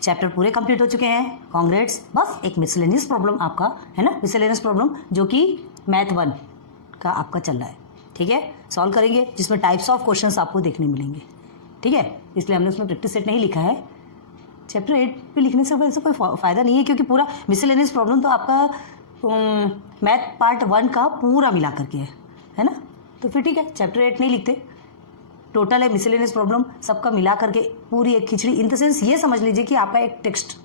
Chapter पूरे complete हो चुके हैं, कांग्रेट्स। बस एक मिसलेनियस प्रॉब्लम आपका है ना, मिसलेनियस प्रॉब्लम जो कि मैथ 1 का आपका चल रहा है, ठीक है, सॉल्व करेंगे, जिसमें टाइप्स ऑफ क्वेश्चंस आपको देखने मिलेंगे, ठीक है। इसलिए हमने उसमें प्रैक्टिस सेट नहीं लिखा है। चैप्टर 8 पे लिखने से वैसे कोई फ़ायदा नहीं है, क्योंकि पूरा मिसलेनियस प्रॉब्लम तो आपका मैथ पार्ट 1 का पूरा मिला करके है ना, तो फिर ठीक है, चैप्टर 8 नहीं लिखते। टोटल है मिसलेनियस प्रॉब्लम सबका मिला करके पूरी एक खिचड़ी। इन द सेंस ये समझ लीजिए कि आपका एक टेक्स्ट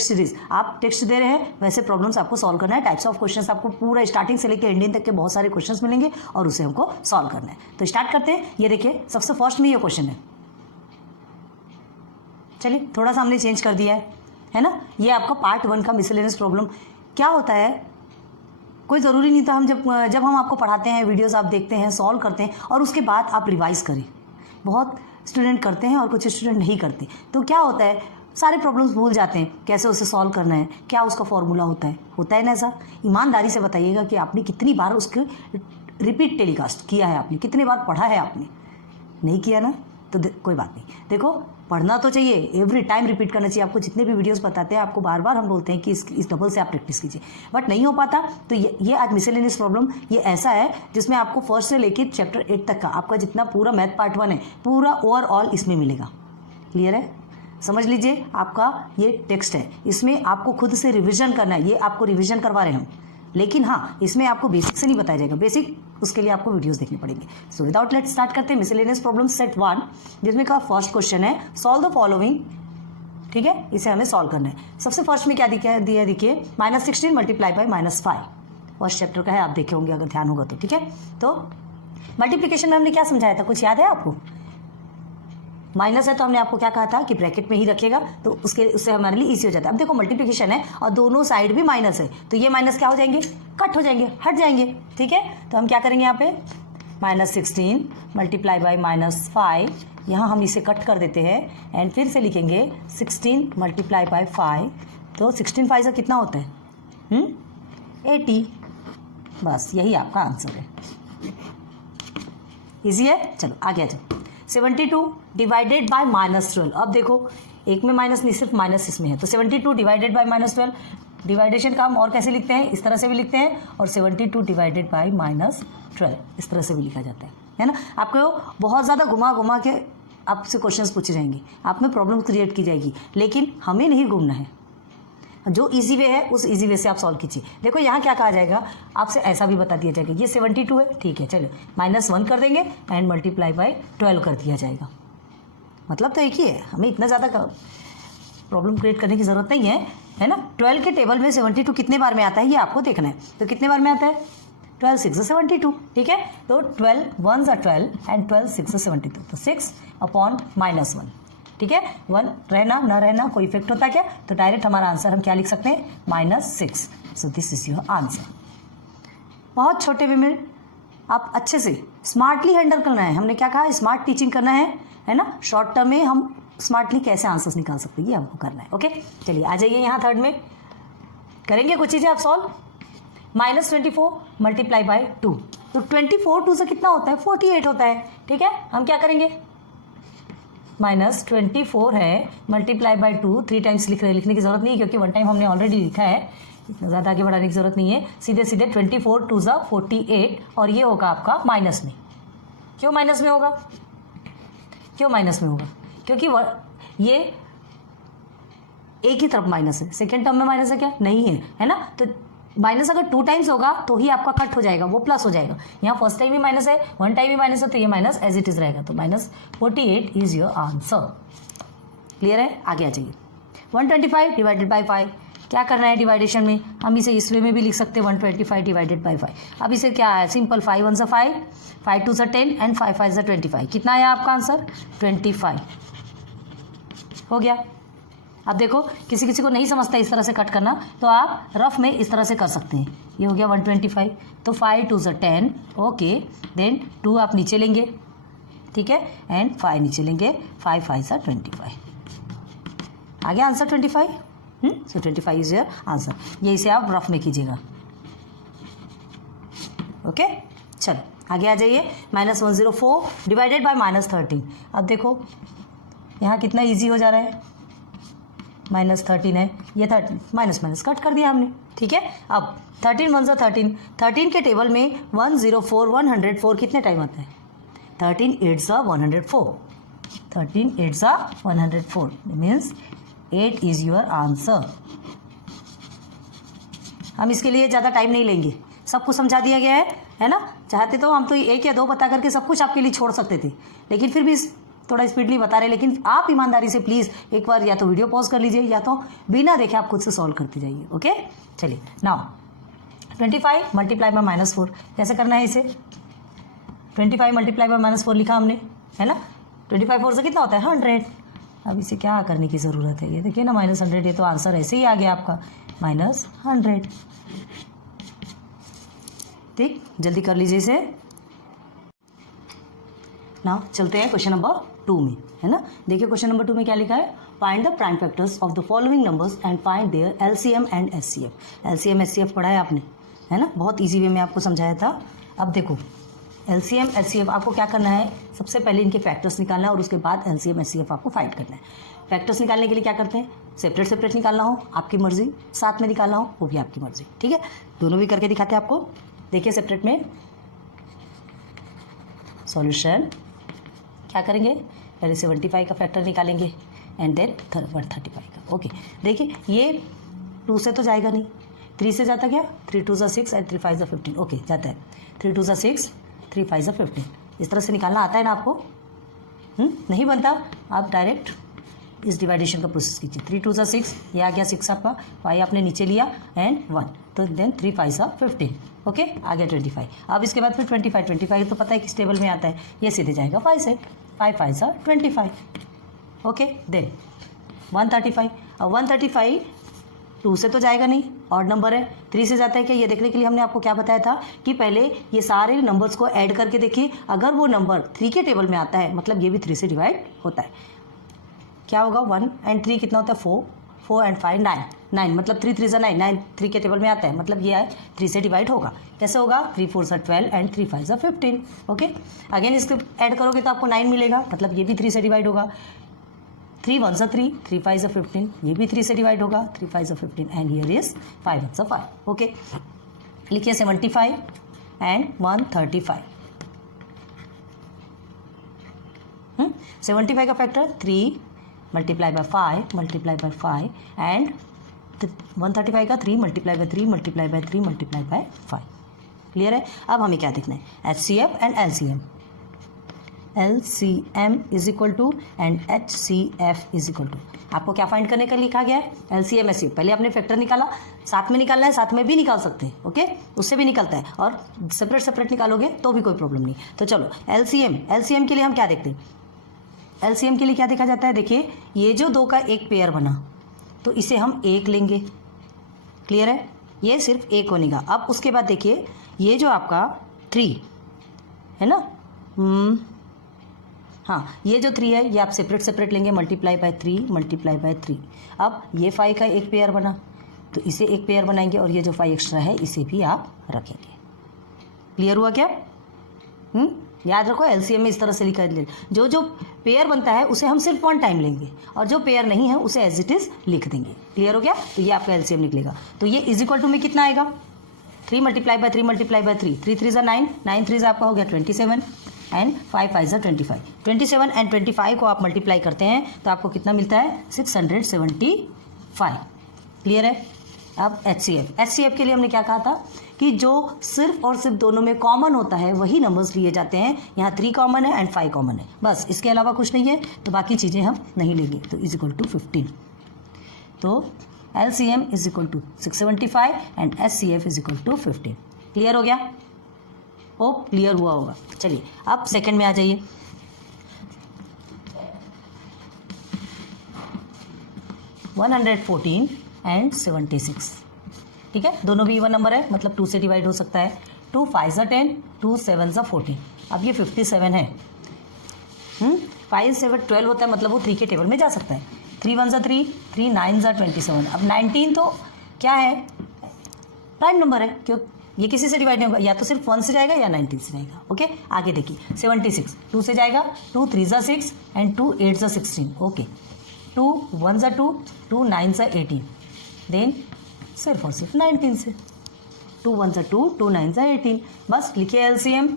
सीरीज, आप टेक्स्ट दे रहे हैं, वैसे प्रॉब्लम्स आपको सॉल्व करना है। टाइप्स ऑफ क्वेश्चंस आपको पूरा स्टार्टिंग से लेकर एंडिंग तक के बहुत सारे क्वेश्चंस मिलेंगे और उसे हमको सॉल्व करना है। तो स्टार्ट करते हैं। ये देखिए सबसे फर्स्ट में ये क्वेश्चन है, चलिए थोड़ा सा हमने चेंज कर दिया है ना। ये आपका पार्ट 1 का मिसलेनियस प्रॉब्लम। क्या होता है, कोई ज़रूरी नहीं था हम जब हम आपको पढ़ाते हैं, वीडियोस आप देखते हैं, सॉल्व करते हैं और उसके बाद आप रिवाइज़ करें। बहुत स्टूडेंट करते हैं और कुछ स्टूडेंट नहीं करते, तो क्या होता है, सारे प्रॉब्लम्स भूल जाते हैं, कैसे उसे सॉल्व करना है, क्या उसका फॉर्मूला होता है ना। ऐसा ईमानदारी से बताइएगा कि आपने कितनी बार उसके रिपीट टेलीकास्ट किया है, आपने कितने बार पढ़ा है। आपने नहीं किया ना, तो कोई बात नहीं। देखो पढ़ना तो चाहिए, एवरी टाइम रिपीट करना चाहिए। आपको जितने भी वीडियोस बताते हैं, आपको बार बार हम बोलते हैं कि इस डबल से आप प्रैक्टिस कीजिए, बट नहीं हो पाता। तो ये आज मिसलेनियस प्रॉब्लम ये ऐसा है जिसमें आपको फर्स्ट से लेकर चैप्टर 8 तक का आपका जितना पूरा मैथ पार्ट 1 है, पूरा ओवरऑल इसमें मिलेगा। क्लियर है, समझ लीजिए। आपका ये टेक्स्ट है, इसमें आपको खुद से रिविजन करना है। ये आपको रिविजन करवा रहे हैं हम, लेकिन हाँ इसमें आपको बेसिक से नहीं बताया जाएगा। बेसिक उसके लिए आपको वीडियोस देखने पड़ेंगे। सो विदाउट लेट स्टार्ट करते हैं मिसलेनियस प्रॉब्लम सेट 1, जिसमें का फर्स्ट क्वेश्चन है सॉल्व द फॉलोइंग, ठीक है। इसे हमें सॉल्व करना है। सबसे फर्स्ट में क्या दिया है, देखिए -16 मल्टीप्लाई बाय -5, फर्स्ट चैप्टर का है, आप देखे होंगे अगर ध्यान होगा तो, ठीक है। तो मल्टीप्लीकेशन में हमने क्या समझाया था, कुछ याद है आपको? माइनस है तो हमने आपको क्या कहा था कि ब्रैकेट में ही रखिएगा, तो उससे हमारे लिए इजी हो जाता है। अब देखो मल्टीप्लिकेशन है और दोनों साइड भी माइनस है, तो ये माइनस क्या हो जाएंगे, कट हो जाएंगे, हट जाएंगे, ठीक है। तो हम क्या करेंगे यहाँ पे, -16 मल्टीप्लाई बाय -5, यहाँ हम इसे कट कर देते हैं एंड फिर से लिखेंगे 16 मल्टीप्लाई बाय 5, तो 16 5 से कितना होता है 80। बस यही आपका आंसर है, इजी है। चलो आगे आ जाओ। 72 डिवाइडेड बाय -12। अब देखो एक में माइनस नहीं, सिर्फ माइनस इसमें है, तो 72 डिवाइडेड बाय -12, डिवाइडेशन का हम और कैसे लिखते हैं, इस तरह से भी लिखते हैं, और 72 डिवाइडेड बाय -12 इस तरह से भी लिखा जाता है ना। आपको बहुत ज़्यादा घुमा के आपसे क्वेश्चंस पूछे जाएंगे, आप में प्रॉब्लम क्रिएट की जाएगी, लेकिन हमें नहीं घूमना है। जो इजी वे है उस इजी वे से आप सॉल्व कीजिए। देखो यहाँ क्या कहा जाएगा, आपसे ऐसा भी बता दिया जाएगा, ये 72 है, ठीक है, चलो -1 कर देंगे एंड मल्टीप्लाई बाय 12 कर दिया जाएगा। मतलब तो एक ही है, हमें इतना ज़्यादा प्रॉब्लम क्रिएट करने की ज़रूरत नहीं है ना। 12 के टेबल में 72 कितने बार में आता है ये आपको देखना है, तो कितने बार में आता है, 12 6 72, ठीक है। तो 12 1 12 एंड 12 6 72, तो 6/-1, ठीक है। 1 रहना ना रहना कोई इफेक्ट होता है क्या, तो डायरेक्ट हमारा आंसर हम क्या लिख सकते हैं, -6। So this is your answer. बहुत छोटे वे में आप अच्छे से स्मार्टली हैंडल करना है। हमने क्या कहा, स्मार्ट टीचिंग करना है ना। शॉर्ट टर्म में हम स्मार्टली कैसे आंसर्स निकाल सकते हैं ये हमको करना है। ओके चलिए आ जाइए यहाँ थर्ड में करेंगे कुछ चीज़ें आप सॉल्व। -24 मल्टीप्लाई बाय 2, तो 24 2 से कितना होता है, 48 होता है, ठीक है। हम क्या करेंगे, -24 है मल्टीप्लाई बाय 2, 3 टाइम्स लिखने की जरूरत नहीं है, क्योंकि 1 टाइम हमने ऑलरेडी लिखा है, इतना ज़्यादा आगे बढ़ाने की जरूरत नहीं है। सीधे 24 2 ज़ा 48, और ये होगा आपका माइनस में। क्यों माइनस में होगा, क्योंकि ये एक ही तरफ माइनस है, सेकेंड टर्म में माइनस है क्या, नहीं है ना। तो माइनस अगर 2 टाइम्स होगा तो ही आपका कट हो जाएगा, वो प्लस हो जाएगा। यहाँ फर्स्ट टाइम भी माइनस है, 1 टाइम भी माइनस है, तो ये माइनस एज इट इज रहेगा। तो -48 इज योर आंसर। क्लियर है, आगे आ जाइए। 125 डिवाइडेड बाय 5, क्या करना है डिवाइडेशन में, हम इसे इस वे में भी लिख सकते हैं 125 डिवाइडेड बाय 5। अब इसे क्या है, सिंपल 5 1 5, 5 2 10 एंड 5 5 25। कितना आया आपका आंसर, 25 हो गया। अब देखो किसी किसी को नहीं समझता इस तरह से कट करना, तो आप रफ में इस तरह से कर सकते हैं। ये हो गया 125, तो 5 2 10, ओके, देन 2 आप नीचे लेंगे, ठीक है, एंड 5 नीचे लेंगे, 5 5 25। आ गया answer 25। So 25 is your answer. ये इसे आप रफ में कीजिएगा। ओके चलो आगे आ जाइए। -104 डिवाइडेड बाय -13। अब देखो यहाँ कितना इजी हो जा रहा है, -13 है, ये माइनस माइनस कट कर दिया हमने, ठीक है। अब 13 1 13, 13 के टेबल में 104 104 कितने टाइम आता है? 13 8 104, 13 8 104 मीन्स 8 इज योर आंसर। हम इसके लिए ज़्यादा टाइम नहीं लेंगे, सब कुछ समझा दिया गया है ना। चाहते तो हम तो 1 या 2 बता करके सब कुछ आपके लिए छोड़ सकते थे, लेकिन फिर भी थोड़ा स्पीडली बता रहे। लेकिन आप ईमानदारी से प्लीज़ एक बार या तो वीडियो पॉज कर लीजिए या तो बिना देखे आप खुद से सॉल्व करते जाइए। ओके, चलिए नाउ 25 मल्टीप्लाई बाय -4 कैसे करना है इसे? 25 मल्टीप्लाई बाय -4 लिखा हमने, है ना। 25 4 से कितना होता है? 100। अब इसे क्या करने की ज़रूरत है? ये देखिए ना -100, ये तो आंसर ऐसे ही आ गया आपका -100। ठीक, जल्दी कर लीजिए इसे। ना चलते हैं क्वेश्चन नंबर 2 में, है ना। देखिए क्वेश्चन नंबर 2 में क्या लिखा है? Find the prime factors of the following numbers and find their LCM and HCF. LCM HCF पढ़ा है आपने, है ना, बहुत इजी वे में आपको समझाया था। अब देखो एलसीएम एचसीएफ आपको क्या करना है? सबसे पहले इनके फैक्टर्स निकालना है और उसके बाद एलसीएम एचसीएफ आपको फाइंड करना है। फैक्टर्स निकालने के लिए क्या करते हैं? सेपरेट सेपरेट निकालना हो आपकी मर्जी, साथ में निकालना हो वो भी आपकी मर्जी, ठीक है। दोनों भी करके दिखाते हैं आपको। देखिए सेपरेट में सॉल्यूशन क्या करेंगे? पहले 75 का फैक्टर निकालेंगे एंड देन 135 का। ओके, देखिए ये 2 से तो जाएगा नहीं, 3 से जाता क्या? 3 2 6 एंड 3 5 15। ओके, जाता है 3 2 6 3 5 15। इस तरह से निकालना आता है ना आपको? नहीं बनता, आप डायरेक्ट इस डिवाइडेशन का प्रोसेस कीजिए। 3 2 6, ये आ गया 6 आपका, 5 आपने नीचे लिया एंड 1, तो देन 3 5 15। ओके, आ गया 25। अब इसके बाद फिर 25 तो पता है किस टेबल में आता है, ये सीधे जाएगा 5 से, 5 5 25। Okay, then 135। अब 135 2 से तो जाएगा नहीं, ऑड नंबर है। 3 से जाता है क्या? ये देखने के लिए हमने आपको क्या बताया था कि पहले ये सारे नंबर्स को ऐड करके देखिए, अगर वो नंबर 3 के टेबल में आता है मतलब ये भी 3 से डिवाइड होता है। क्या होगा? 1 एंड 3 कितना होता है? 4, 4 एंड 5 9, 9 मतलब 3 3 9, 9 3 के टेबल में आता है मतलब ये 3 से डिवाइड होगा। कैसे होगा? 3 4 12 एंड 3 5 15। ओके, अगेन इसको ऐड करोगे तो आपको 9 मिलेगा, मतलब ये भी 3 से डिवाइड होगा। 3 1 3, 3 5 15, ये भी 3 से डिवाइड होगा, 3 5 15 एंड हियर इज 5 1 5। ओके, लिखिए 75 एंड 135। 75 का factor 3 multiply by 5 multiply by 5 and 135 का 3 multiply by 3 multiply by 3 multiply by 5। Clear है? अब हमें क्या देखना है? HCF and LCM. LCM is equal to and HCF is equal to. आपको क्या फाइंड करने का लिखा गया है? LCM HCF। पहले आपने फैक्टर निकाला, साथ में निकालना है, साथ में भी निकाल सकते हैं। ओके, उससे भी निकलता है, और सेपरेट सेपरेट निकालोगे तो भी कोई प्रॉब्लम नहीं। तो चलो LCM के लिए हम क्या देखते हैं? LCM के लिए क्या देखा जाता है? देखिए ये जो 2 का एक पेयर बना तो इसे हम 1 लेंगे। क्लियर है? ये सिर्फ 1 बनेगा। अब उसके बाद देखिए ये जो आपका 3 है ना, हाँ, ये जो 3 है ये आप सेपरेट सेपरेट लेंगे, मल्टीप्लाई बाय 3 मल्टीप्लाई बाय 3। अब ये 5 का एक पेयर बना तो इसे एक पेयर बनाएंगे, और ये जो 5 एक्स्ट्रा है इसे भी आप रखेंगे। क्लियर हुआ क्या? याद रखो LCM में इस तरह से लिखा है, जो जो पेयर बनता है उसे हम सिर्फ 1 टाइम लेंगे, और जो पेयर नहीं है उसे एज इट इज लिख देंगे। क्लियर हो गया? तो ये आपका LCM निकलेगा। तो ये इज इक्वल टू में कितना आएगा? 3 मल्टीप्लाई बाय 3 मल्टीप्लाई बाय 3, 3 3 9, 9 3 आपका हो गया 27 एंड 5 5 25। 27 एंड 25 को आप मल्टीप्लाई करते हैं तो आपको कितना मिलता है? 675। क्लियर है? अब HCF के लिए हमने क्या कहा था कि जो सिर्फ और सिर्फ दोनों में कॉमन होता है वही नंबर्स लिए जाते हैं। यहाँ 3 कॉमन है एंड 5 कॉमन है, बस इसके अलावा कुछ नहीं है, तो बाकी चीज़ें हम नहीं लेंगे। तो इज इक्वल टू 15। तो LCM is equal to 675 and HCF is equal to 15। Clear हो गया? होप क्लियर हुआ होगा। चलिए अब सेकंड में आ जाइए। $114 एंड 76। ठीक है, दोनों भी इवन नंबर है, मतलब 2 से डिवाइड हो सकता है। 2 5 10, 2 7 14। अब ये 57 है। 5 7 12 होता है, मतलब वो 3 के टेबल में जा सकता है। 3 1 3, 3 9 27। अब 19 तो क्या है? प्राइम नंबर है, क्यों? ये किसी से डिवाइड नहीं होगा, या तो सिर्फ 1 से जाएगा या 19 से जाएगा। ओके, आगे देखिए 76 2 से जाएगा, 2 3 6 एंड 2 8 16। ओके, 2 1 ज़ा 2, 2 9 ज़ा 18, देन सिर्फ और सिर्फ 19 से 2 1 ज़ा 2, 2 9 ज़ा 18, बस लिखिए LCM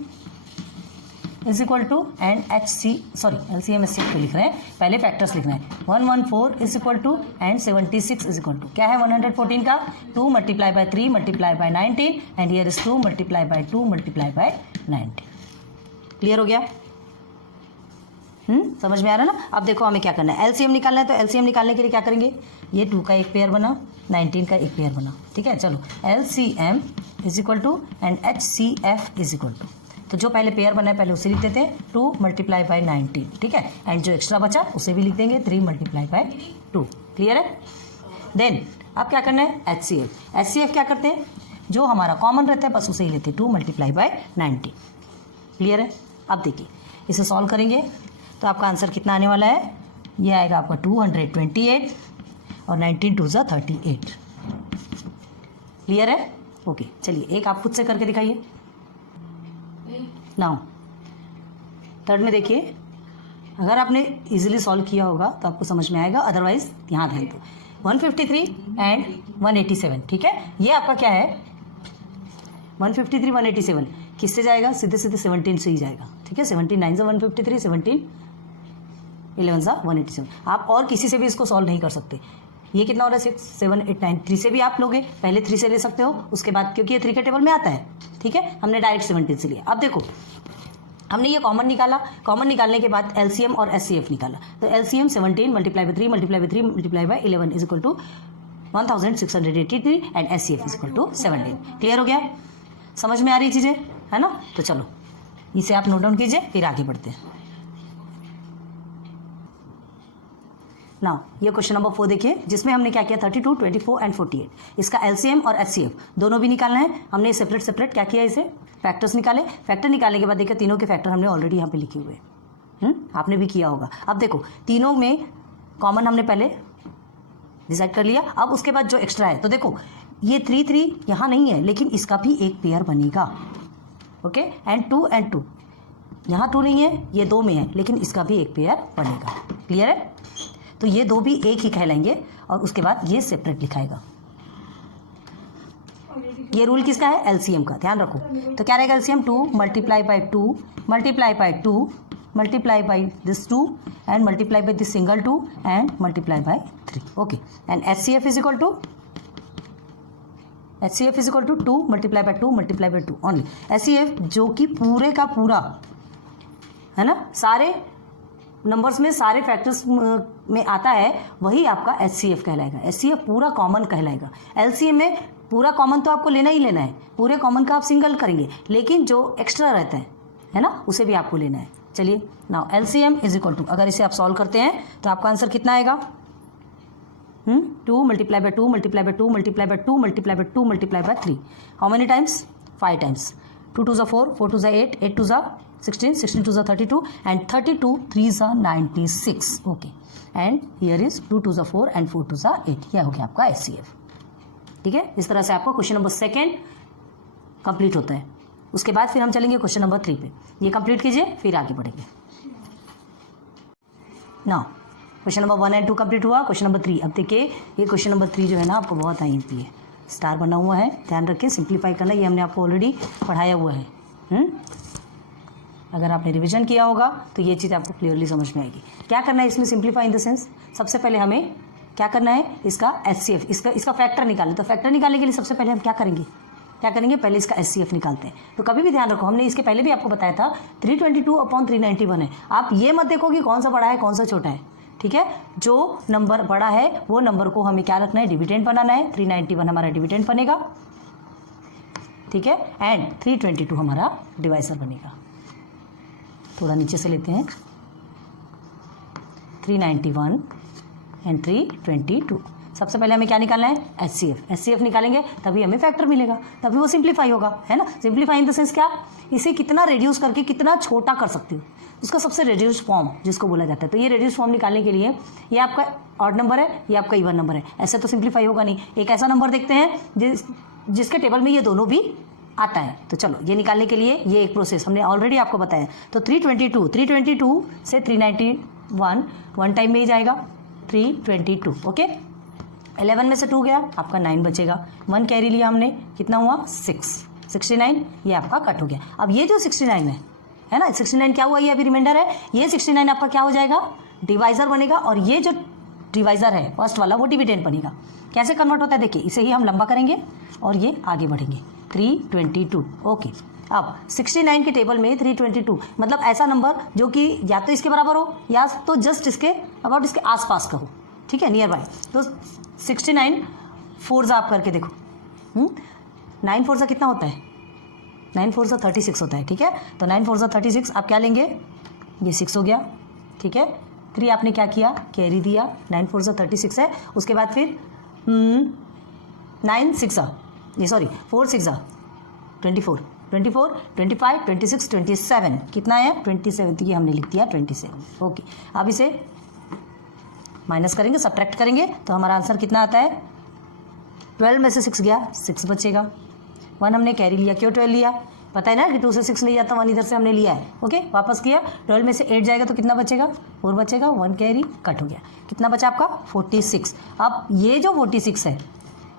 is equal to and LCM HCF पे लिख रहे हैं, पहले फैक्टर्स लिखना है। 114 is equal to and 76 is equal to क्या है 114 का 2 multiply by 3 multiply by 19 and here is 2 multiply by 2 multiply by 19। Clear हो गया? समझ में आ रहा है ना? अब देखो हमें क्या करना है, LCM निकालना है। तो LCM निकालने के लिए क्या करेंगे, ये 2 का एक पेयर बना, 19 का एक पेयर बना, ठीक है। चलो LCM is equal to and HCF is equal to, तो जो पहले पेयर बना है पहले उसे लिख देते हैं 2 मल्टीप्लाई बाय 19, ठीक है। एंड जो एक्स्ट्रा बचा उसे भी लिख देंगे 3 मल्टीप्लाई बाय 2। क्लियर है? देन अब क्या करना है HCF क्या करते हैं, जो हमारा कॉमन रहता है बस उसे ही लेते हैं 2 मल्टीप्लाई बाय 19। क्लियर है? अब देखिए इसे सॉल्व करेंगे तो आपका आंसर कितना आने वाला है, ये आएगा आपका 228 और 19 2 ज़ा 38। क्लियर है? ओके, चलिए एक आप खुद से करके दिखाइए। नाउ थर्ड में देखिए, अगर आपने इजीली सॉल्व किया होगा तो आपको समझ में आएगा, अदरवाइज यहाँ ध्यान दो। 153 एंड 187, ठीक है। ये आपका क्या है 153 187 किससे जाएगा, सीधे सीधे 17 से ही जाएगा, ठीक है। 17 9 ज़ा 153, 17 11 ज़ा 187। आप और किसी से भी इसको सॉल्व नहीं कर सकते। ये कितना हो रहा है 6 7 8 9, 3 से भी आप लोगे, पहले 3 से ले सकते हो, उसके बाद क्योंकि ये 3 के टेबल में आता है, ठीक है। हमने डायरेक्ट 17 से लिया। अब देखो हमने ये कॉमन निकाला, कॉमन निकालने के बाद LCM और HCF निकाला। तो LCM 17 multiply by 3 multiply by 3 multiply by 11 is equal to 1683 and HCF is equal to 17। Clear हो गया? समझ में आ रही चीज़ें, है ना? तो चलो इसे आप नोट डाउन कीजिए, फिर आगे बढ़ते हैं। नाउ ये क्वेश्चन नंबर 4 देखिए, जिसमें हमने क्या किया 32 24 एंड 48। इसका LCM और HCF दोनों भी निकालना है। हमने सेपरेट सेपरेट क्या किया, इसे फैक्टर्स निकाले। फैक्टर निकालने के बाद देखिए तीनों के फैक्टर हमने ऑलरेडी यहाँ पे लिखे हुए हैं, आपने भी किया होगा। अब देखो तीनों में कॉमन हमने पहले डिसाइड कर लिया। अब उसके बाद जो एक्स्ट्रा है, तो देखो ये 3 3 यहाँ नहीं है, लेकिन इसका भी एक पेयर बनेगा, ओके। एंड 2 यहाँ 2 नहीं है, ये 2 में है, लेकिन इसका भी एक पेयर बनेगा। क्लियर है? तो ये 2 भी एक ही कहलाएंगे और उसके बाद ये सेपरेट लिखाएगा। ये रूल किसका है, LCM का, ध्यान रखो। तो क्या रहेगा LCM 2 multiply by 2 multiply by 2 multiply by this 2 and multiply by this single 2 and multiply by 3, okay. And HCF is equal to 2 multiply by 2 multiply by 2 only. HCF जो कि पूरे का पूरा है ना, सारे नंबर्स में सारे फैक्टर्स में आता है, वही आपका HCF कहलाएगा। HCF पूरा कॉमन कहलाएगा। LCM में पूरा कॉमन तो आपको लेना ही लेना है, पूरे कॉमन का आप सिंगल करेंगे, लेकिन जो एक्स्ट्रा रहता है ना, उसे भी आपको लेना है। चलिए now LCM is equal to, अगर इसे आप सॉल्व करते हैं तो आपका आंसर कितना आएगा 2 multiply by 2 multiply by 2 multiply by 2 multiply by 2 multiply by 3। How many times, 5 times. 2 2 ज़ा 4 4 2 ज़ा 8 8 2 ज़ा 16 16 2 ज़ा 32 एंड 32 3 ज़ा 96, ओके। एंड हियर इज 2 2 ज़ा 4 एंड 4 2 ज़ा 8, यह हो गया आपका HCF। ठीक है, इस तरह से आपका क्वेश्चन नंबर 2 कंप्लीट होता है। उसके बाद फिर हम चलेंगे क्वेश्चन नंबर 3 पे। ये कंप्लीट कीजिए, फिर आगे बढ़ेंगे। ना क्वेश्चन नंबर 1 एंड 2 कंप्लीट हुआ। क्वेश्चन नंबर 3, अब देखिए ये क्वेश्चन नंबर 3 जो है ना, आपको बहुत IMP है, स्टार बना हुआ है, ध्यान रखें। सिंप्लीफाई करना, ये हमने आपको ऑलरेडी पढ़ाया हुआ है। अगर आपने रिवीजन किया होगा तो ये चीज़ आपको क्लियरली समझ में आएगी। क्या करना है इसमें, सिंप्लीफाई इन द सेंस, सबसे पहले हमें क्या करना है, इसका HCF, इसका फैक्टर निकालना। तो फैक्टर निकालने के लिए सबसे पहले हम क्या करेंगे, पहले इसका HCF निकालते हैं। तो कभी भी ध्यान रखो, हमने इसके पहले भी आपको बताया था 322/391 है। आप ये मत देखो कि कौन सा बड़ा है कौन सा छोटा है, ठीक है। जो नंबर बड़ा है वो नंबर को हमें क्या रखना है, डिविडेंड बनाना है। 391 हमारा डिविडेंड बनेगा, ठीक है, एंड 322 हमारा डिवाइसर बनेगा। थोड़ा नीचे से लेते हैं, 391 एंड 322। सबसे पहले हमें क्या निकालना है, HCF निकालेंगे, तभी हमें फैक्टर मिलेगा, तभी वो सिंप्लीफाई होगा, है ना। सिंप्लीफाई इन द सेंस क्या, इसे कितना रिड्यूस करके कितना छोटा कर सकते हो, उसका सबसे रिड्यूस फॉर्म जिसको बोला जाता है। तो ये रिड्यूस फॉर्म निकालने के लिए ये आपका ऑड नंबर है, ये आपका इवन नंबर है, ऐसे तो सिंप्लीफाई होगा नहीं। एक ऐसा नंबर देखते हैं जिसके टेबल में ये दोनों भी आता है। तो चलो ये निकालने के लिए ये एक प्रोसेस हमने ऑलरेडी आपको बताया। तो 322 से 391 1 टाइम में ही जाएगा, 322। ओके, 11 में से 2 गया, आपका 9 बचेगा। 1 कैरी लिया हमने, कितना हुआ 69, ये आपका कट हो गया। अब ये जो 69 है ना, 69 क्या हुआ, ये अभी रिमाइंडर है, ये 69 आपका क्या हो जाएगा, डिवाइजर बनेगा, और ये जो डिवाइजर है फर्स्ट वाला वो डिविडेंड बनेगा। कैसे कन्वर्ट होता है देखिए, इसे ही हम लंबा करेंगे और ये आगे बढ़ेंगे। 322। ओके, अब 69 के टेबल में 322 मतलब ऐसा नंबर जो कि या तो इसके बराबर हो या तो जस्ट इसके अबाउट इसके आसपास का हो, ठीक है, नियर बाय। तो 69 4 आप करके देखो, 9 4 कितना होता है, 9 4 36 होता है, ठीक है। तो 9 4 36 आप क्या लेंगे, ये 6 हो गया, ठीक है। 3 आपने क्या किया, कैरी दिया, 9 4 36 है। उसके बाद फिर 9 6 ये सॉरी 4 6 24 24 25 26 27 कितना है 27, तो ये हमने लिख दिया 27। ओके, अब इसे माइनस करेंगे, सब्ट्रैक्ट करेंगे, तो हमारा आंसर कितना आता है, 12 में से 6 गया, 6 बचेगा। 1 हमने कैरी लिया, क्यों 12 लिया, पता है ना कि 2 से 6 नहीं जाता, 1 इधर से हमने लिया है। ओके, वापस किया, 12 में से 8 जाएगा तो कितना बचेगा, 4 बचेगा। 1 कैरी कट हो गया, कितना बचा आपका 46। अब ये जो 46 है,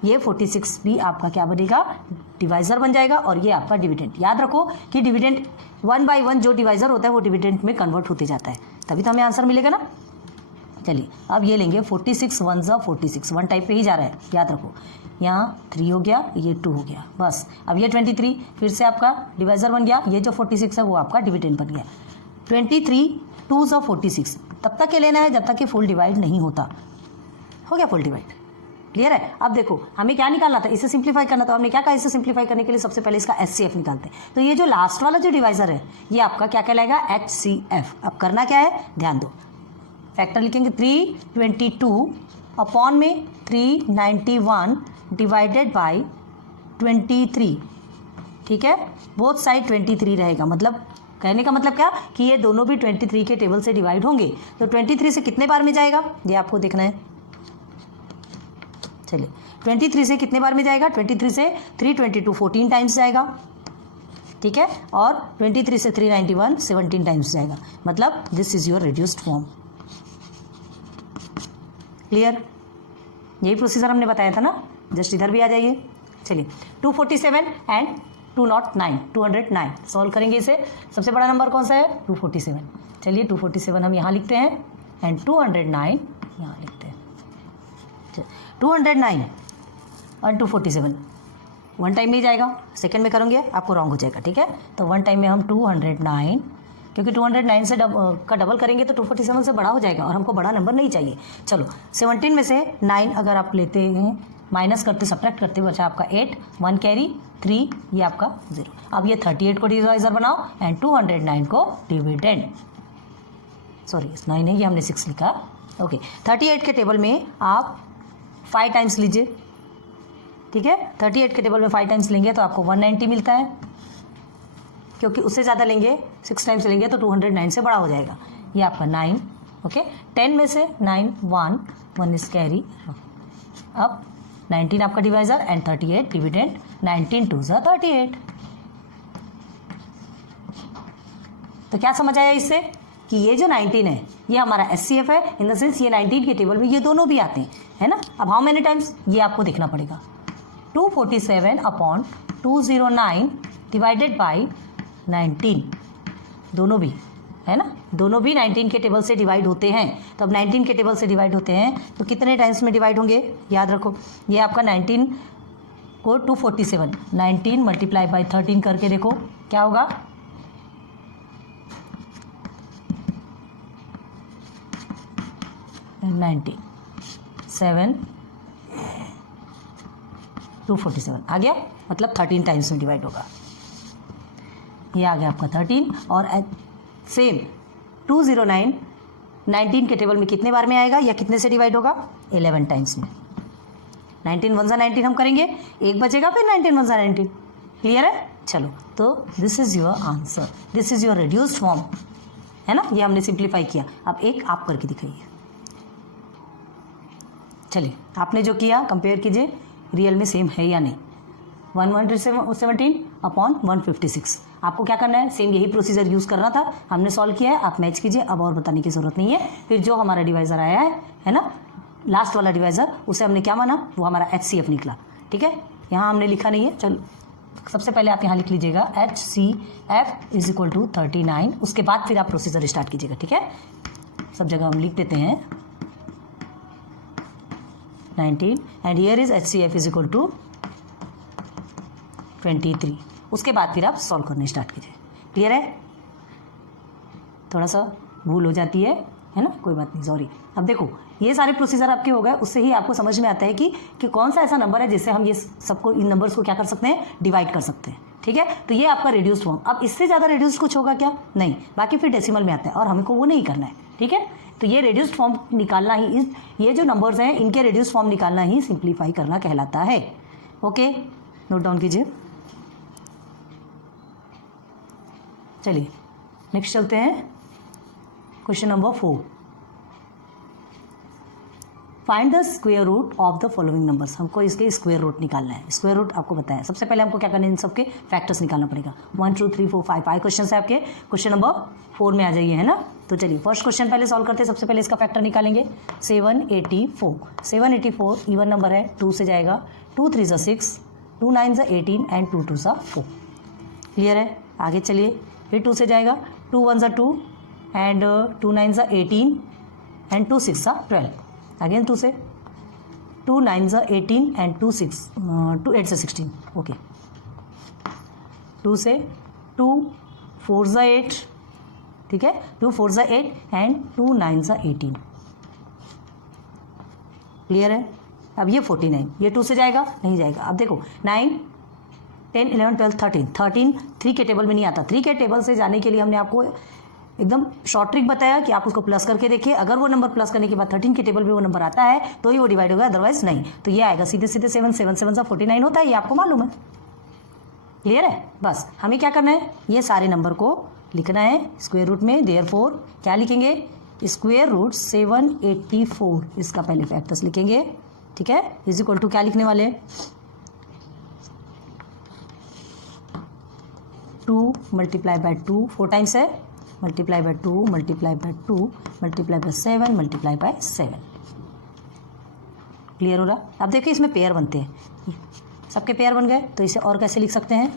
ये 46 भी आपका क्या बनेगा, डिवाइजर बन जाएगा, और ये आपका डिविडेंड। याद रखो कि डिविडेंड 1 बाई 1 जो डिवाइजर होता है वो डिविडेंड में कन्वर्ट होते जाता है, तभी तो हमें आंसर मिलेगा ना। चलिए अब ये लेंगे 46 1 ज़ा 46, 1 टाइप पे ही जा रहा है, याद रखो। यहाँ 3 हो गया, ये 2 हो गया, बस। अब ये 23 फिर से आपका डिवाइजर बन गया, ये जो 46 है वो आपका डिविडेंड बन गया। 23 2 ज़ा 46 तब तक के लेना है जब तक कि फुल डिवाइड नहीं होता। हो गया फुल डिवाइड, क्लियर है। अब देखो हमें क्या निकालना था, इसे सिंप्लीफाई करना था। हमने क्या कहा, इसे सिंप्लीफाई करने के लिए सबसे पहले इसका HCF निकालते हैं। तो ये जो लास्ट वाला जो डिवाइजर है ये आपका क्या कहलाएगा, HCF। अब करना क्या है, ध्यान दो, फैक्टर लिखेंगे 322 अपॉन में 391 डिवाइडेड बाय 23, ठीक है। बोथ साइड 23 रहेगा, मतलब कहने का मतलब क्या कि ये दोनों भी 23 के टेबल से डिवाइड होंगे। तो 23 से कितने बार में जाएगा ये आपको देखना है। चलिए 23 से कितने बार में जाएगा, 23 से 322 14 टाइम्स जाएगा, ठीक है। और 23 से 391 17 टाइम्स जाएगा, मतलब this is your reduced form. Clear, यही प्रोसीजर हमने बताया था ना, जस्ट इधर भी आ जाइए। चलिए 247 एंड 209 सॉल्व करेंगे इसे। सबसे बड़ा नंबर कौन सा है, 247। चलिए 247 हम यहाँ लिखते हैं एंड 209 यहाँ लिखते हैं। 209 और 247 1 टाइम में ही जाएगा, सेकंड में करेंगे आपको रॉन्ग हो जाएगा, ठीक है। तो 1 टाइम में हम 209, क्योंकि 209 से का डबल करेंगे तो 247 से बड़ा हो जाएगा और हमको बड़ा नंबर नहीं चाहिए। चलो 17 में से 9 अगर आप लेते हैं, माइनस करते सब्ट्रैक्ट करते बचा आपका 8, 1 कैरी 3, ये आपका 0। अब ये 38 को डिवाइजर बनाओ एंड 209 को डिविडेंड, सॉरी 9 है, ये हमने 6 लिखा। ओके, 38 के टेबल में आप 5 टाइम्स लीजिए, ठीक है। 38 के टेबल में 5 टाइम्स लेंगे तो आपको 190 मिलता है, क्योंकि उससे ज़्यादा लेंगे 6 टाइम्स लेंगे तो 209 से बड़ा हो जाएगा। ये आपका 9, ओके। 10 में से 9 1 इज कैरी। अब 19 आपका डिवाइजर एंड 38 डिविडेंड, 19 2 ज़ा 38। तो क्या समझ आया इससे कि ये जो 19 है ये हमारा HCF है, इन द सेंस ये 19 के टेबल में ये दोनों भी आते हैं, है ना। अब हाउ मेनी टाइम्स ये आपको देखना पड़ेगा। 247 अपॉन 209 डिवाइडेड बाई 19, दोनों भी है ना, दोनों भी 19 के टेबल से डिवाइड होते हैं। तो अब 19 के टेबल से डिवाइड होते हैं तो कितने टाइम्स में डिवाइड होंगे, याद रखो। ये आपका 19 को 247 19 मल्टीप्लाई बाई 13 करके देखो क्या होगा, 90 7 247 आ गया, मतलब 13 टाइम्स में डिवाइड होगा। ये आ गया आपका 13। और सेम 209 19 के टेबल में कितने बार में आएगा या कितने से डिवाइड होगा, 11 टाइम्स में। 19 1 ज़ा 19 हम करेंगे, एक बचेगा, फिर 19 1 ज़ा 19। क्लियर है। चलो तो this is your answer, this is your reduced form, है ना। ये हमने सिंप्लीफाई किया। अब एक आप करके दिखाइए। चलिए आपने जो किया कंपेयर कीजिए, रियल में सेम है या नहीं। 117 अपॉन 156 आपको क्या करना है, सेम यही प्रोसीजर यूज़ करना था, हमने सॉल्व किया है, आप मैच कीजिए, अब और बताने की ज़रूरत नहीं है। फिर जो हमारा डिवाइज़र आया है ना, लास्ट वाला डिवाइज़र, उसे हमने क्या माना, वो हमारा HCF निकला। ठीक है, यहाँ हमने लिखा नहीं है, चलो सबसे पहले आप यहाँ लिख लीजिएगा HCF इज इक्वल टू 39, उसके बाद फिर आप प्रोसीजर स्टार्ट कीजिएगा। ठीक है, सब जगह हम लिख देते हैं 19 and here is HCF is equal to 23। उसके बाद फिर आप सॉल्व करने स्टार्ट कीजिए। क्लियर है, थोड़ा सा भूल हो जाती है ना, कोई बात नहीं, सॉरी। अब देखो ये सारे प्रोसीजर आपके हो गए, उससे ही आपको समझ में आता है कि कौन सा ऐसा नंबर है जिससे हम ये सबको, इन नंबर्स को क्या कर सकते हैं, डिवाइड कर सकते हैं। ठीक है, तो ये आपका रिड्यूस्ड फॉर्म। अब इससे ज़्यादा रिड्यूस्ड कुछ होगा क्या, नहीं, बाकी फिर डेसिमल में आता है और हमको वो नहीं करना है। ठीक है, तो ये रिड्यूस्ड फॉर्म निकालना ही, ये जो नंबर्स हैं इनके रिड्यूस्ड फॉर्म निकालना ही सिंप्लीफाई करना कहलाता है। ओके, नोट डाउन कीजिए। चलिए नेक्स्ट चलते हैं, question number 4। Find the square root of the following numbers. हमको इसके स्क्वायर रूट निकालना है। स्क्वायर रूट आपको बताया, सबसे पहले हमको क्या करना है, इन सबके फैक्टर्स निकालना पड़ेगा। 1 2 3 4 5 क्वेश्चन है आपके, क्वेश्चन नंबर 4 में आ जाइए, है ना। तो चलिए फर्स्ट क्वेश्चन पहले सॉल्व करते हैं। सबसे पहले इसका फैक्टर निकालेंगे, 784 इवन नंबर है, 2 से जाएगा, 2 3 ज़ा 6, 2 9 ज़ा 18 एंड 2 2 ज़ा 4। क्लियर है, आगे चलिए, फिर 2 से जाएगा, 2 1 ज़ा 2 एंड 2 9 ज़ा 18 एंड 2 6 ज़ा 12। अगेन 2 से, 2 9 ज़ा 18 एंड 2 8 ज़ा 16। ओके, 2 से, 2 4 ज़ा 8, ठीक है, 2 4 ज़ा 8 एंड 2 9 ज़ा 18। क्लियर है, अब ये 49, ये 2 से जाएगा, नहीं जाएगा। अब देखो 9 10 11 12 13 3 के टेबल में नहीं आता। 3 के टेबल से जाने के लिए हमने आपको एकदम शॉर्ट ट्रिक बताया कि आप उसको प्लस करके देखिए, अगर वो नंबर प्लस करने के बाद 13 के टेबल में वो नंबर आता है तो ही वो डिवाइड होगा, अदरवाइज नहीं। तो ये आएगा सीधे सीधे 7 7 7 सा 49 होता है, ये आपको मालूम है। क्लियर है, बस हमें क्या करना है, ये सारे नंबर को लिखना है स्क्वायर रूट में। देयरफॉर क्या लिखेंगे, स्क्वायर रूट 784, इसका पहले फैक्टर्स लिखेंगे। ठीक है, इज इक्वल टू क्या लिखने वाले, 2 मल्टीप्लाई बाय 2, 4 टाइम्स है, multiply by 2 multiply by 2 multiply by 7 multiply by 7। Clear हो रहा। अब देखिए इसमें पेयर बनते हैं, सबके पेयर बन गए, तो इसे और कैसे लिख सकते हैं,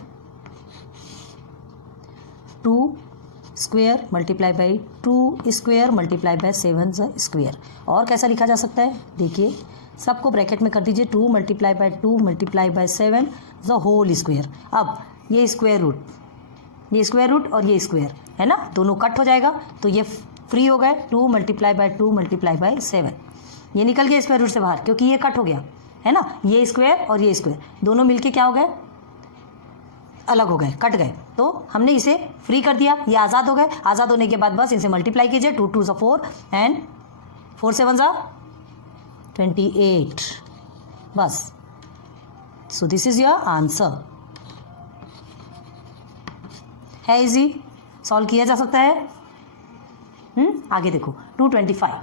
2 square multiply by 2 square multiply by 7 square. और कैसा लिखा जा सकता है, देखिए सबको ब्रैकेट में कर दीजिए, 2 multiply by 2 multiply by 7 the whole square. अब ये स्क्वायर रूट, ये स्क्वायर रूट और ये स्क्वायर है ना, दोनों कट हो जाएगा, तो ये फ्री हो गए, 2 मल्टीप्लाई बाय 2 मल्टीप्लाई बाय 7, ये निकल गया स्क्वायर रूट से बाहर क्योंकि ये कट हो गया है ना। ये स्क्वायर और ये स्क्वायर दोनों मिलके क्या हो गए, अलग हो गए, कट गए, तो हमने इसे फ्री कर दिया, ये आज़ाद हो गए। आज़ाद होने के बाद बस इनसे मल्टीप्लाई कीजिए, 2 2 ज़ा 4 एंड 4 7 ज़ा 28, बस। So this is your answer. है इजी, सॉल्व किया जा सकता है। आगे देखो 225,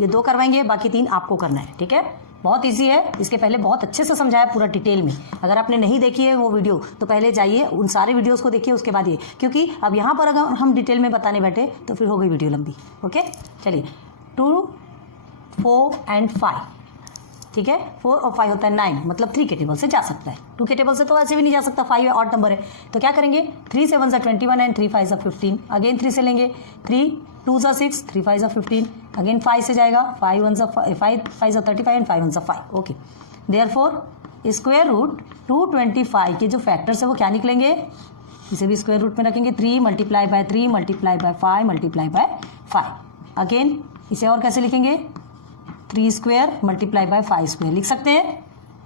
ये 2 करवाएंगे, बाकी 3 आपको करना है। ठीक है, बहुत इजी है, इसके पहले बहुत अच्छे से समझाया पूरा डिटेल में। अगर आपने नहीं देखी है वो वीडियो तो पहले जाइए उन सारे वीडियोस को देखिए, उसके बाद ये, क्योंकि अब यहाँ पर अगर हम डिटेल में बताने बैठे तो फिर हो गई वीडियो लंबी। ओके, चलिए 2 4 एंड 5, ठीक है, 4 और 5 होता है 9, मतलब 3 के टेबल से जा सकता है, 2 के टेबल से तो ऐसे भी नहीं जा सकता, 5 ऑड नंबर है। तो क्या करेंगे, 3 7 ज़ा 21 एंड 3 5 ज़ा 15, अगेन 3 से लेंगे, 3 2 ज़ा 6, 3 5 ज़ा 15, अगेन 5 से जाएगा, 5 1 ज़ा 5 ज़ा 35 एंड 5 1 ज़ा 5। ओके, देयरफॉर स्क्वायर रूट 225 के जो फैक्टर्स है वो क्या निकलेंगे, इसे भी स्क्वायर रूट में रखेंगे, 3 multiply by 3 multiply by 5 multiply by 5। Again इसे और कैसे लिखेंगे, 3 स्क्वायर मल्टीप्लाई बाय 5 स्क्वायर लिख सकते हैं,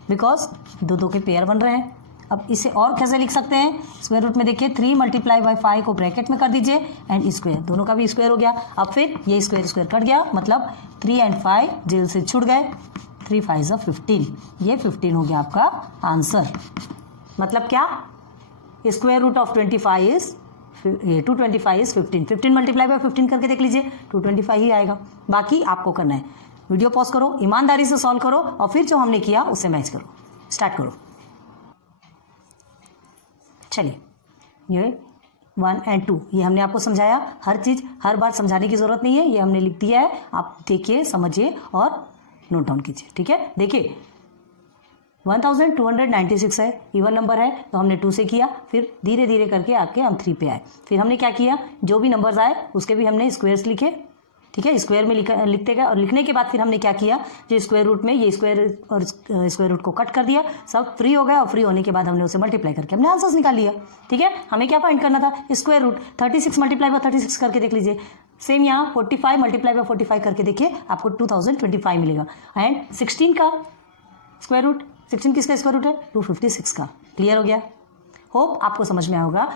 बिकॉज 2 2 के पेयर बन रहे हैं। अब इसे और कैसे लिख सकते हैं, स्क्वायर रूट में देखिए 3 मल्टीप्लाई बाय 5 को ब्रैकेट में कर दीजिए एंड स्क्वायर, दोनों का भी स्क्वायर हो गया। अब फिर ये स्क्वायर स्क्वायर कट गया, मतलब 3 एंड 5 जेल से छूट गए, 3 5 ज़ा 15, ये 15 हो गया आपका आंसर। मतलब क्या, square root of 25 is 225 is 15, 15 multiply by 15 करके देख लीजिए, 225 ही आएगा। बाकी आपको करना है, वीडियो पॉज करो, ईमानदारी से सॉल्व करो और फिर जो हमने किया उससे मैच करो, स्टार्ट करो। चलिए ये 1 and 2 ये हमने आपको समझाया। हर चीज़ हर बार समझाने की ज़रूरत नहीं है, ये हमने लिख दिया है, आप देखिए, समझिए और नोट डाउन कीजिए। ठीक है, देखिए 1296 है, इवन नंबर है तो हमने 2 से किया, फिर धीरे धीरे करके आके हम 3 पे आए। फिर हमने क्या किया, जो भी नंबर्स आए उसके भी हमने स्क्वायर्स लिखे। ठीक है, स्क्वायर में लिखते गए और लिखने के बाद फिर हमने क्या किया, जो स्क्वायर रूट में ये स्क्वायर और स्क्वायर रूट को कट कर दिया, सब फ्री हो गया और फ्री होने के बाद हमने उसे मल्टीप्लाई करके हमने आंसर्स निकाल लिया। ठीक है, हमें क्या फाइंड करना था, स्क्वायर रूट। 36 मल्टीप्लाई बाय 36 करके देख लीजिए। सेम यहाँ 45 मल्टीप्लाई बाय 45 करके देखिए, आपको 2025 मिलेगा। एंड 16 का स्क्वायर रूट, 16 किसका स्क्वायर रूट है, 256 का। क्लियर हो गया, होप आपको समझ में आया होगा।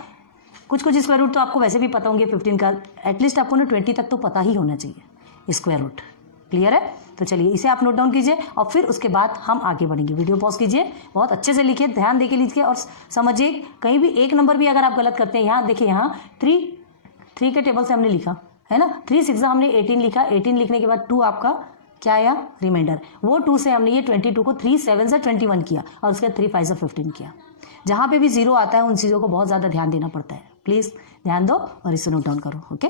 कुछ स्क्वायर रूट तो आपको वैसे भी पता होंगे 15 का, एटलीस्ट आपको ना 20 तक तो पता ही होना चाहिए स्क्वायर रूट। क्लियर है, तो चलिए इसे आप नोट डाउन कीजिए और फिर उसके बाद हम आगे बढ़ेंगे। वीडियो पॉज कीजिए, बहुत अच्छे से लिखिए, ध्यान देके लीजिए और समझिए। कहीं भी एक नंबर भी अगर आप गलत करते हैं, यहाँ देखिए, यहाँ 3 के टेबल से हमने लिखा है ना, 3 6 हमने 18 लिखा, 18 लिखने के बाद 2 आपका क्या आया, रिमाइंडर। वो 2 से हमने ये 22 को 3 7 से 21 किया और उसके 3 5 से 15 किया। जहाँ पे भी 0 आता है उन चीज़ों को बहुत ज़्यादा ध्यान देना पड़ता है, प्लीज़ ध्यान दो और इसे नोट डाउन करो। ओके।